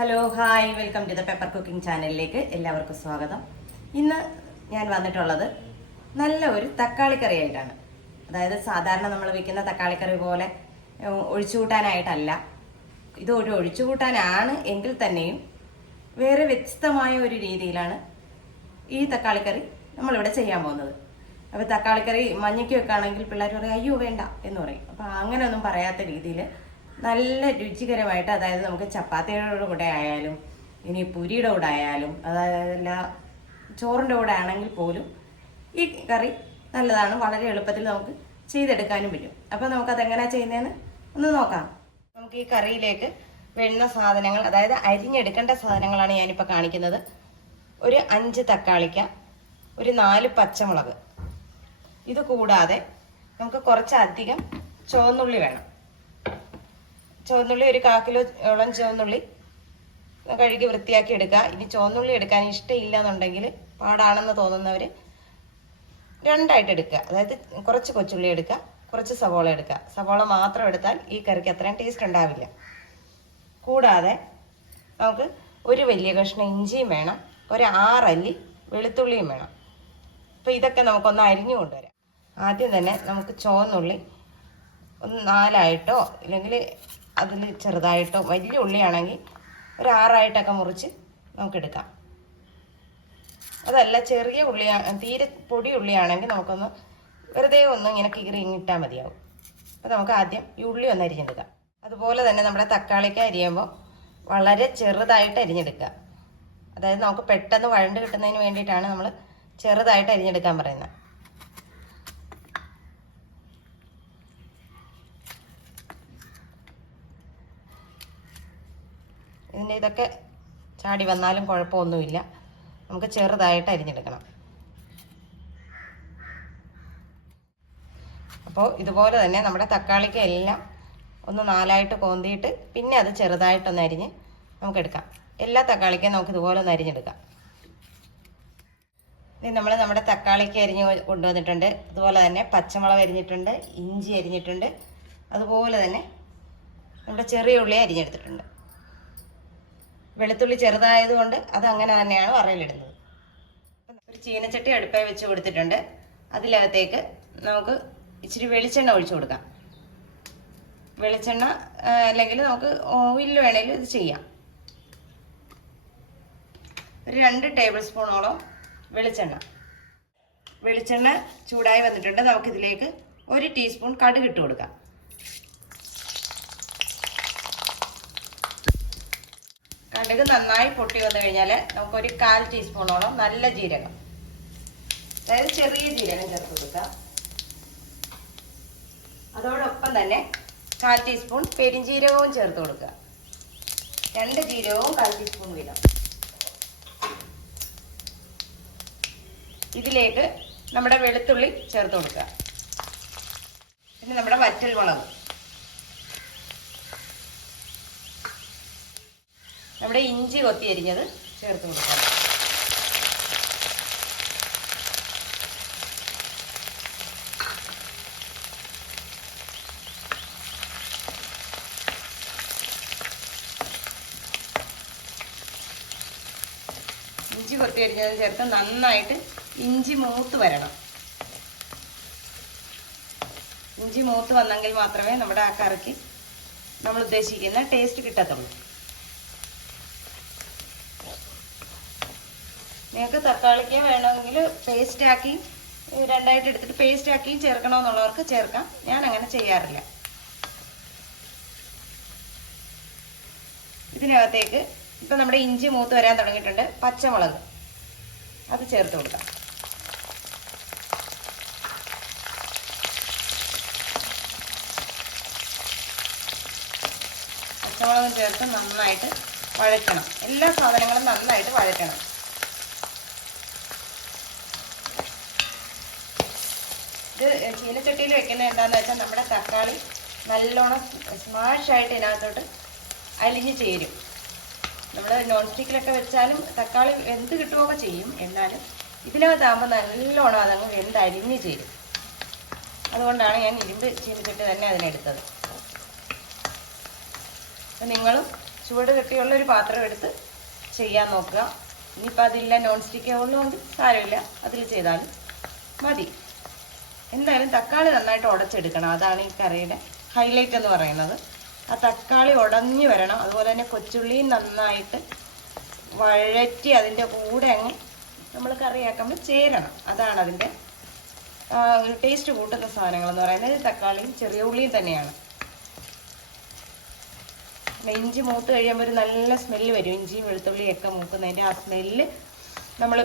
Hello hi welcome to the pepper cooking ചാനലിലേക്ക് എല്ലാവർക്കും സ്വാഗതം. ഇന്ന് ഞാൻ വന്നിട്ടുള്ളത് നല്ല ഒരു തക്കാളിക്കറി ആയിട്ടാണ്. അതായത് സാധാരണ നമ്മൾ വെക്കുന്ന തക്കാളിക്കറി പോലെ ഒഴിച്ചുകൂട്ടാനായിട്ടല്ല. ഇത് ഒരു ഒഴിച്ചുകൂട്ടാനാണ് എങ്കിൽ തന്നെയും വേറെ വ്യത്യസ്തമായ ഒരു രീതിയിലാണ് ഈ തക്കാളിക്കറി നമ്മളിവിടെ ചെയ്യാൻ പോകുന്നത്. അപ്പോൾ തക്കാളിക്കറി മഞ്ഞയ്ക്ക് വെക്കുകയാണെങ്കിൽ പിള്ളേർ പറയും അയ്യോ വേണ്ട എന്ന് പറയും. അപ്പോൾ അങ്ങനെയൊന്നും പറയാത്ത രീതിയിൽ നല്ല രുചികരമായിട്ട്, അതായത് നമുക്ക് ചപ്പാത്തിയുടെ കൂടെ ആയാലും ഇനി പുരിയുടെ കൂടെ ആയാലും അതായത് ചോറിൻ്റെ കൂടെ ആണെങ്കിൽ പോലും ഈ കറി നല്ലതാണ്. വളരെ എളുപ്പത്തിൽ നമുക്ക് ചെയ്തെടുക്കാനും പറ്റും. അപ്പോൾ നമുക്കതെങ്ങനെയാണ് ചെയ്യുന്നതെന്ന് ഒന്ന് നോക്കാം. നമുക്ക് ഈ കറിയിലേക്ക് വേണ്ടുന്ന സാധനങ്ങൾ, അതായത് അരിഞ്ഞെടുക്കേണ്ട സാധനങ്ങളാണ് ഞാനിപ്പോൾ കാണിക്കുന്നത്. ഒരു 5 തക്കാളിക്ക, ഒരു 4 പച്ചമുളക്. ഇത് കൂടാതെ നമുക്ക് കുറച്ചധികം ചുവന്നുള്ളി വേണം. ചുവന്നുള്ളി ഒരു 1/4 കിലോയോളം ചുവന്നുള്ളി കഴുകി വൃത്തിയാക്കി എടുക്കുക. ഇനി ചുവന്നുള്ളി എടുക്കാൻ ഇഷ്ടമില്ല എന്നുണ്ടെങ്കിൽ, പാടാണെന്ന് തോന്നുന്നവർ 2 ആയിട്ട് എടുക്കുക. അതായത് കുറച്ച് കൊച്ചുള്ളി എടുക്കുക, കുറച്ച് സവോള എടുക്കുക. സവോള മാത്രം എടുത്താൽ ഈ കറിക്ക് അത്രയും ടേസ്റ്റ് ഉണ്ടാവില്ല. കൂടാതെ നമുക്ക് ഒരു വലിയ കഷ്ണം ഇഞ്ചിയും വേണം, ഒരു 6 അല്ലി വെളുത്തുള്ളിയും വേണം. അപ്പോൾ ഇതൊക്കെ നമുക്കൊന്ന് അരിഞ്ഞു കൊണ്ടുവരാം. ആദ്യം തന്നെ നമുക്ക് ചുവന്നുള്ളി ഒന്ന് 4 ആയിട്ടോ ഇല്ലെങ്കിൽ അതിൽ ചെറുതായിട്ടോ, വലിയ ഉള്ളിയാണെങ്കിൽ ഒരു 6 ആയിട്ടൊക്കെ മുറിച്ച് നമുക്കെടുക്കാം. അതല്ല ചെറിയ ഉള്ളി, തീരെ പൊടി ഉള്ളിയാണെങ്കിൽ നമുക്കൊന്ന് വെറുതെ ഒന്ന് ഇങ്ങനെ കീറിങ്ങിട്ടാൽ മതിയാവും. അപ്പോൾ നമുക്ക് ആദ്യം ഈ ഉള്ളി ഒന്ന് അരിഞ്ഞെടുക്കാം. അതുപോലെ തന്നെ നമ്മുടെ തക്കാളിക്ക് അരിയുമ്പോൾ വളരെ ചെറുതായിട്ട് അരിഞ്ഞെടുക്കുക. അതായത് നമുക്ക് പെട്ടെന്ന് വഴണ്ട് കിട്ടുന്നതിന് വേണ്ടിയിട്ടാണ് നമ്മൾ ചെറുതായിട്ട് അരിഞ്ഞെടുക്കാൻ പറയുന്നത്. ഇതിൻ്റെ ഇതൊക്കെ ചാടി വന്നാലും കുഴപ്പമൊന്നുമില്ല. നമുക്ക് ചെറുതായിട്ട് അരിഞ്ഞെടുക്കണം. അപ്പോൾ ഇതുപോലെ തന്നെ നമ്മുടെ തക്കാളിക്ക് എല്ലാം ഒന്ന് 4 ആയിട്ട് കോന്തിയിട്ട് പിന്നെ അത് ചെറുതായിട്ടൊന്ന് അരിഞ്ഞ് നമുക്കെടുക്കാം. എല്ലാ തക്കാളിക്കും നമുക്ക് ഇതുപോലെ ഒന്ന് അരിഞ്ഞെടുക്കാം. ഇനി നമ്മൾ നമ്മുടെ തക്കാളിക്ക് അരിഞ്ഞ് കൊണ്ടുവന്നിട്ടുണ്ട്. അതുപോലെ തന്നെ പച്ചമുളക് അരിഞ്ഞിട്ടുണ്ട്, ഇഞ്ചി അരിഞ്ഞിട്ടുണ്ട്, അതുപോലെ തന്നെ നമ്മുടെ ചെറിയ ഉള്ളി അരിഞ്ഞെടുത്തിട്ടുണ്ട്. വെളുത്തുള്ളി ചെറുതായതുകൊണ്ട് അത് അങ്ങനെ തന്നെയാണ് വറയിലിടുന്നത്. ഒരു ചീനച്ചട്ടി അടുപ്പേ വെച്ച് കൊടുത്തിട്ടുണ്ട്. അതിനകത്തേക്ക് നമുക്ക് ഇച്ചിരി വെളിച്ചെണ്ണ ഒഴിച്ചു കൊടുക്കാം. വെളിച്ചെണ്ണ അല്ലെങ്കിൽ നമുക്ക് ഓയിൽ വേണേലും ഇത് ചെയ്യാം. ഒരു 2 ടേബിൾ സ്പൂണോളം വെളിച്ചെണ്ണ ചൂടായി വന്നിട്ടുണ്ട്. നമുക്കിതിലേക്ക് 1 ടീസ്പൂൺ കടുക് ഇട്ട് കൊടുക്കാം. കടുക് നന്നായി പൊട്ടി വന്നു കഴിഞ്ഞാൽ നമുക്കൊരു 1/4 ടീസ്പൂണോളം നല്ല ജീരകം, അതായത് ചെറിയ ജീരകം ചേർത്ത് കൊടുക്കുക. അതോടൊപ്പം തന്നെ 1/4 ടീസ്പൂൺ പെരിഞ്ജീരകവും ചേർത്ത് കൊടുക്കുക. 2 ജീരകവും 1/4 ടീസ്പൂൺ വീതം. ഇതിലേക്ക് നമ്മുടെ വെളുത്തുള്ളി ചേർത്ത് കൊടുക്കുക. പിന്നെ നമ്മുടെ വറ്റൽ മുളക്, നമ്മുടെ ഇഞ്ചി കൊത്തി അരിഞ്ഞത് ചേർത്ത് കൊടുക്കാം. ഇഞ്ചി കൊത്തി അരിഞ്ഞത് ചേർത്ത് നന്നായിട്ട് ഇഞ്ചി മൂത്ത് വരണം. ഇഞ്ചി മൂത്ത് വന്നെങ്കിൽ മാത്രമേ നമ്മുടെ ആ കറിക്ക് നമ്മൾ ഉദ്ദേശിക്കുന്ന ടേസ്റ്റ് കിട്ടത്തുള്ളൂ. നിങ്ങൾക്ക് തക്കാളിക്ക് വേണമെങ്കിൽ പേസ്റ്റാക്കി 2 ആയിട്ട് എടുത്തിട്ട് പേസ്റ്റാക്കി ചേർക്കണമെന്നുള്ളവർക്ക് ചേർക്കാം. ഞാൻ അങ്ങനെ ചെയ്യാറില്ല. ഇതിനകത്തേക്ക് ഇപ്പം നമ്മുടെ ഇഞ്ചി മൂത്ത് വരാൻ തുടങ്ങിയിട്ടുണ്ട്. പച്ചമുളക് അത് ചേർത്ത് കൊടുക്കാം. പച്ചമുളകും ചേർത്ത് നന്നായിട്ട് വഴറ്റണം. എല്ലാ സാധനങ്ങളും നന്നായിട്ട് വഴറ്റണം. ഇത് ചീനച്ചട്ടിയിൽ വെക്കുന്നത് എന്താണെന്ന് വെച്ചാൽ നമ്മുടെ തക്കാളി നല്ലോണം സ്മാഷായിട്ട് ഇതിനകത്തോട്ട് അലിഞ്ഞ് ചേരും. നമ്മൾ നോൺ സ്റ്റിക്കിലൊക്കെ വെച്ചാലും തക്കാളി വെന്ത് കിട്ടുകയൊക്കെ ചെയ്യും. എന്നാലും ഇതിനകത്താകുമ്പോൾ നല്ലോണം അതങ്ങ് വെന്ത് അലിഞ്ഞ് ചേരും. അതുകൊണ്ടാണ് ഞാൻ ഇരുമ്പ് ചീനച്ചട്ടി തന്നെ അതിനെടുത്തത്. അപ്പം നിങ്ങളും ചുവട് കെട്ടിയുള്ള ഒരു പാത്രം എടുത്ത് ചെയ്യാൻ നോക്കുക. ഇനിയിപ്പോൾ അതില്ല, നോൺ സ്റ്റിക്കേ ഉള്ളതുകൊണ്ട് സാരമില്ല, അതിൽ ചെയ്താലും മതി. എന്തായാലും തക്കാളി നന്നായിട്ട് ഉടച്ചെടുക്കണം. അതാണ് ഈ കറിയുടെ ഹൈലൈറ്റ് എന്ന് പറയുന്നത്. ആ തക്കാളി ഉടഞ്ഞു വരണം. അതുപോലെ തന്നെ കൊച്ചുള്ളിയും നന്നായിട്ട് വഴറ്റി അതിൻ്റെ കൂടെ അങ്ങ് നമ്മൾ കറിയാക്കുമ്പോൾ ചേരണം. അതാണ് അതിൻ്റെ ഒരു ടേസ്റ്റ് കൂട്ടുന്ന സാധനങ്ങളെന്ന് പറയുന്നത് തക്കാളിയും ചെറിയ ഉള്ളിയും തന്നെയാണ്. ഇഞ്ചി മൂത്ത് കഴിയുമ്പോൾ ഒരു നല്ല സ്മെല്ല് വരും. ഇഞ്ചിയും വെളുത്തുള്ളിയൊക്കെ മൂക്കുന്നതിൻ്റെ ആ സ്മെല്ല് നമ്മൾ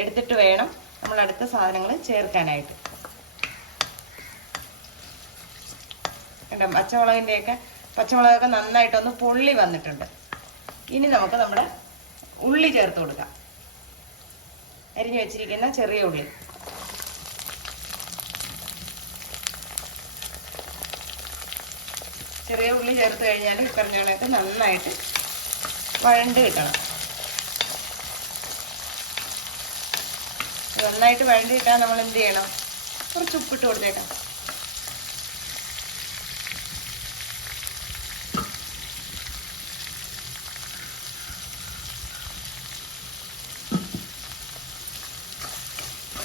എടുത്തിട്ട് വേണം നമ്മൾ അടുത്ത സാധനങ്ങൾ ചേർക്കാനായിട്ട്. കണ്ടോ, പച്ചമുളകൊക്കെ നന്നായിട്ടൊന്ന് പൊള്ളി വന്നിട്ടുണ്ട്. ഇനി നമുക്ക് നമ്മുടെ ഉള്ളി ചേർത്ത് കൊടുക്കാം. അരിഞ്ഞു വെച്ചിരിക്കുന്ന ചെറിയ ഉള്ളി. ചെറിയ ഉള്ളി ചേർത്ത് കഴിഞ്ഞാൽ ഈ പറഞ്ഞ കണക്ക് നന്നായിട്ട് വഴണ്ട് കിട്ടണം. നന്നായിട്ട് വഴണ്ട് കിട്ടാൻ നമ്മൾ എന്ത് ചെയ്യണം? കുറച്ച് ഉപ്പിട്ട് കൊടുത്തേക്കാം.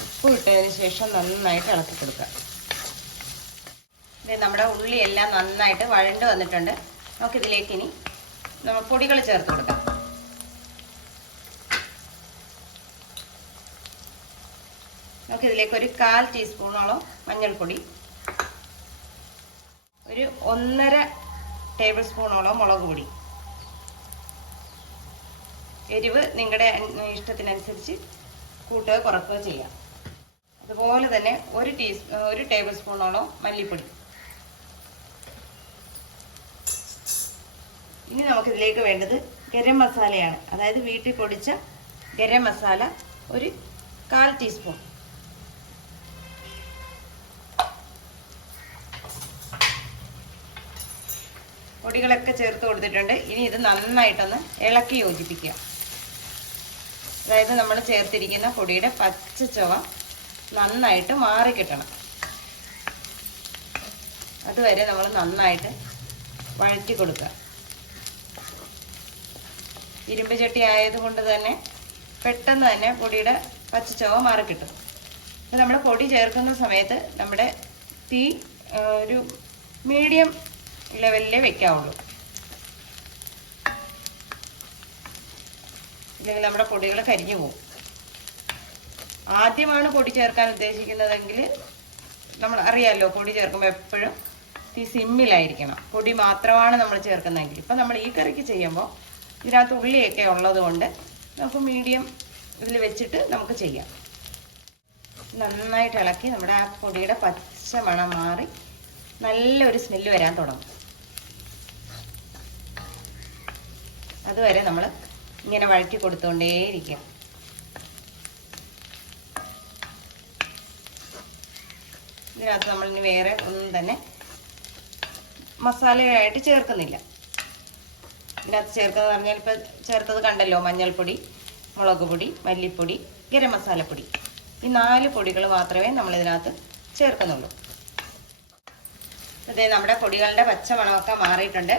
ഉപ്പ് ഇട്ടതിന് ശേഷം നന്നായിട്ട് ഇളക്കി കൊടുക്കുക. നമ്മുടെ ഉള്ളിയെല്ലാം നന്നായിട്ട് വഴണ്ട് വന്നിട്ടുണ്ട്. നമുക്കിതിലേക്ക് ഇനി നമ്മൾ പൊടികൾ ചേർത്ത് കൊടുക്കാം. നമുക്കിതിലേക്ക് ഒരു 1/4 ടീസ്പൂണോളം മഞ്ഞൾപ്പൊടി, ഒരു 1.5 ടേബിൾ സ്പൂണോളം മുളക് പൊടി. എരിവ് നിങ്ങളുടെ ഇഷ്ടത്തിനനുസരിച്ച് കൂട്ടുകയോ കുറക്കുകയോ ചെയ്യാം. അതുപോലെ തന്നെ ഒരു ടേബിൾ സ്പൂണോളം മല്ലിപ്പൊടി. ഇനി നമുക്കിതിലേക്ക് വേണ്ടത് ഗരം മസാലയാണ്. അതായത് വീട്ടിൽ പൊടിച്ച ഗരം മസാല ഒരു 1/4 ടീസ്പൂൺ. പൊടികളൊക്കെ ചേർത്ത് കൊടുത്തിട്ടുണ്ട്. ഇനി ഇത് നന്നായിട്ടൊന്ന് ഇളക്കി യോജിപ്പിക്കുക. അതായത് നമ്മൾ ചേർത്തിരിക്കുന്ന പൊടിയുടെ പച്ച ചുവ നന്നായിട്ട് മാറിക്കിട്ടണം. അതുവരെ നമ്മൾ നന്നായിട്ട് വഴറ്റി കൊടുക്കുക. ഇരുമ്പ് ചട്ടി ആയതുകൊണ്ട് തന്നെ പെട്ടെന്ന് തന്നെ പൊടിയുടെ പച്ചച്ചവ മാറിക്കിട്ടും. നമ്മൾ പൊടി ചേർക്കുന്ന സമയത്ത് നമ്മുടെ തീ ഒരു മീഡിയം ലെവലിലേ വെക്കാവുള്ളൂ. ഇല്ലെങ്കിൽ നമ്മുടെ പൊടികൾ കരിഞ്ഞു പോകും. ആദ്യമാണ് പൊടി ചേർക്കാൻ ഉദ്ദേശിക്കുന്നതെങ്കിൽ നമ്മൾ അറിയാമല്ലോ, പൊടി ചേർക്കുമ്പോൾ എപ്പോഴും തീ സിമ്മിലായിരിക്കണം. പൊടി മാത്രമാണ് നമ്മൾ ചേർക്കുന്നതെങ്കിൽ. ഇപ്പം നമ്മൾ ഈ കറിക്ക് ചെയ്യുമ്പോൾ ഇതിനകത്ത് ഉള്ളിയൊക്കെ ഉള്ളത് കൊണ്ട് നമുക്ക് മീഡിയം ഇതിൽ വെച്ചിട്ട് നമുക്ക് ചെയ്യാം. നന്നായിട്ട് ഇളക്കി നമ്മുടെ ആ പൊടിയുടെ പച്ച മണം മാറി നല്ലൊരു സ്മെല്ല് വരാൻ തുടങ്ങും. അതുവരെ നമ്മൾ ഇങ്ങനെ വഴറ്റി കൊടുത്തുകൊണ്ടേയിരിക്കുക. ഇതിനകത്ത് നമ്മളിനി വേറെ ഒന്നും തന്നെ മസാലയായിട്ട് ചേർക്കുന്നില്ല. ഇതിനകത്ത് ചേർക്കുന്നത് പറഞ്ഞാൽ ഇപ്പോൾ ചേർത്തത് കണ്ടല്ലോ, മഞ്ഞൾപ്പൊടി, മുളക് പൊടി, മല്ലിപ്പൊടി, ഗരം മസാലപ്പൊടി. ഈ 4 പൊടികൾ മാത്രമേ നമ്മളിതിനകത്ത് ചേർക്കുന്നുള്ളൂ. അതേ നമ്മുടെ പൊടികളുടെ പച്ച മണമൊക്കെ മാറിയിട്ടുണ്ട്.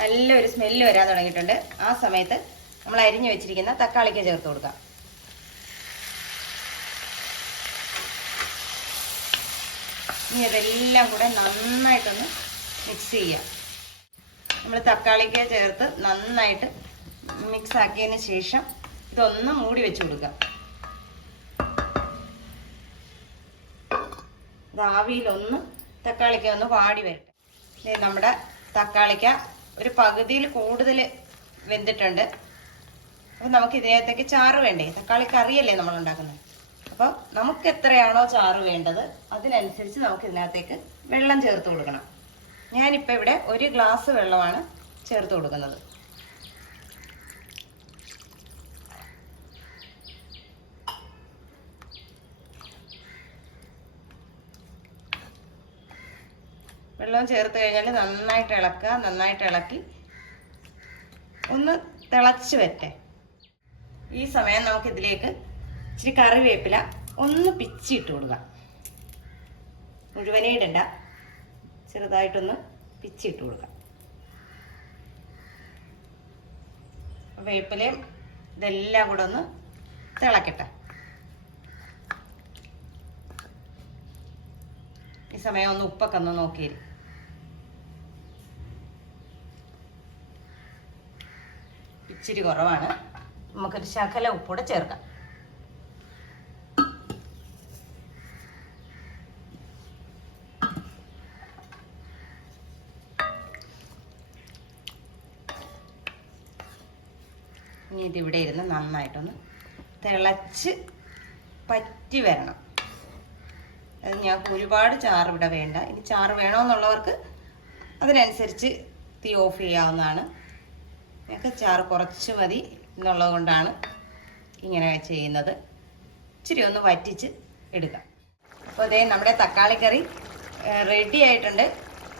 നല്ലൊരു സ്മെല്ല് വരാൻ തുടങ്ങിയിട്ടുണ്ട്. ആ സമയത്ത് നമ്മൾ അരിഞ്ഞു വെച്ചിരിക്കുന്ന തക്കാളിക്ക് ചേർത്ത് കൊടുക്കാം. ഇനി ഇതെല്ലാം കൂടെ നന്നായിട്ടൊന്ന് മിക്സ് ചെയ്യാം. നമ്മൾ തക്കാളിക്ക് ചേർത്ത് നന്നായിട്ട് മിക്സ് ആക്കിയതിന് ശേഷം ഇതൊന്ന് മൂടി വെച്ച് കൊടുക്കാം. ഇത് ആവിയിലൊന്ന് തക്കാളിക്ക ഒന്ന് വാടി വരട്ടെ. നമ്മുടെ തക്കാളിക്ക ഒരു പകുതിയിൽ കൂടുതൽ വെന്തിട്ടുണ്ട്. അപ്പം നമുക്ക് ഇതിനകത്തേക്ക് ചാറ് വേണ്ടേ? തക്കാളി കറിയല്ലേ നമ്മൾ ഉണ്ടാക്കുന്നത്. അപ്പോൾ നമുക്ക് എത്രയാണോ ചാറ് വേണ്ടത് അതിനനുസരിച്ച് നമുക്ക് ഇതിനകത്തേക്ക് വെള്ളം ചേർത്ത് കൊടുക്കണം. ഞാനിപ്പോൾ ഇവിടെ 1 ഗ്ലാസ് വെള്ളമാണ് ചേർത്ത് കൊടുക്കുന്നത്. വെള്ളം ചേർത്ത് കഴിഞ്ഞാൽ നന്നായിട്ട് ഇളക്കുക. നന്നായിട്ട് ഇളക്കി ഒന്ന് തിളച്ച് വരട്ടെ. ഈ സമയം നമുക്കിതിലേക്ക് ഇച്ചിരി കറിവേപ്പില ഒന്ന് പിച്ചിട്ട് കൊടുക്കാം. മുഴുവനേ ഇടണ്ട, ചെറുതായിട്ടൊന്ന് പിച്ചിട്ട് കൊടുക്കാം. വേപ്പിലയും ഇതെല്ലാം കൂടെ ഒന്ന് തിളക്കട്ടെ. ഈ സമയം ഒന്ന് ഉപ്പൊക്കെ ഒന്ന് നോക്കിയിരി. ഇച്ചിരി കുറവാണ്, നമുക്കൊരു ശകല ഉപ്പൂടെ ചേർക്കാം. ഇനി ഇതിവിടെ ഇരുന്ന് നന്നായിട്ടൊന്ന് തിളച്ച് പറ്റി വരണം. അത് ഞങ്ങൾക്ക് ഒരുപാട് ചാറ് ഇവിടെ വേണ്ട. ഇനി ചാറ് വേണമെന്നുള്ളവർക്ക് അതിനനുസരിച്ച് തീ ഓഫ് ചെയ്യാവുന്നതാണ്. ഞങ്ങൾക്ക് ചാറ് കുറച്ച് മതി എന്നുള്ളത് കൊണ്ടാണ് ഇങ്ങനെ ചെയ്യുന്നത്. ഇച്ചിരി ഒന്ന് വറ്റിച്ച് എടുക്കാം. അപ്പോൾ അതേ നമ്മുടെ തക്കാളിക്കറി റെഡി ആയിട്ടുണ്ട്.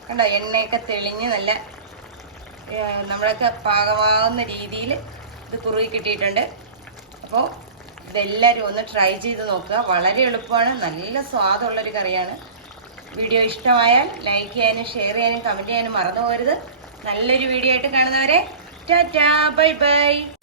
കണ്ടോ, എണ്ണയൊക്കെ തെളിഞ്ഞ് നല്ല നമ്മളൊക്കെ പാകമാകുന്ന രീതിയിൽ ഇത് കുറുകി കിട്ടിയിട്ടുണ്ട്. അപ്പോൾ ഇതെല്ലാവരും ഒന്ന് ട്രൈ ചെയ്ത് നോക്കുക. വളരെ എളുപ്പമാണ്, നല്ല സ്വാദുള്ളൊരു കറിയാണ്. വീഡിയോ ഇഷ്ടമായാൽ ലൈക്ക് ചെയ്യാനും ഷെയർ ചെയ്യാനും കമൻറ്റ് ചെയ്യാനും മറന്നു പോകരുത്. നല്ലൊരു വീഡിയോ ആയിട്ട് കാണുന്നവരെ ടാറ്റാ, ബൈ ബൈ.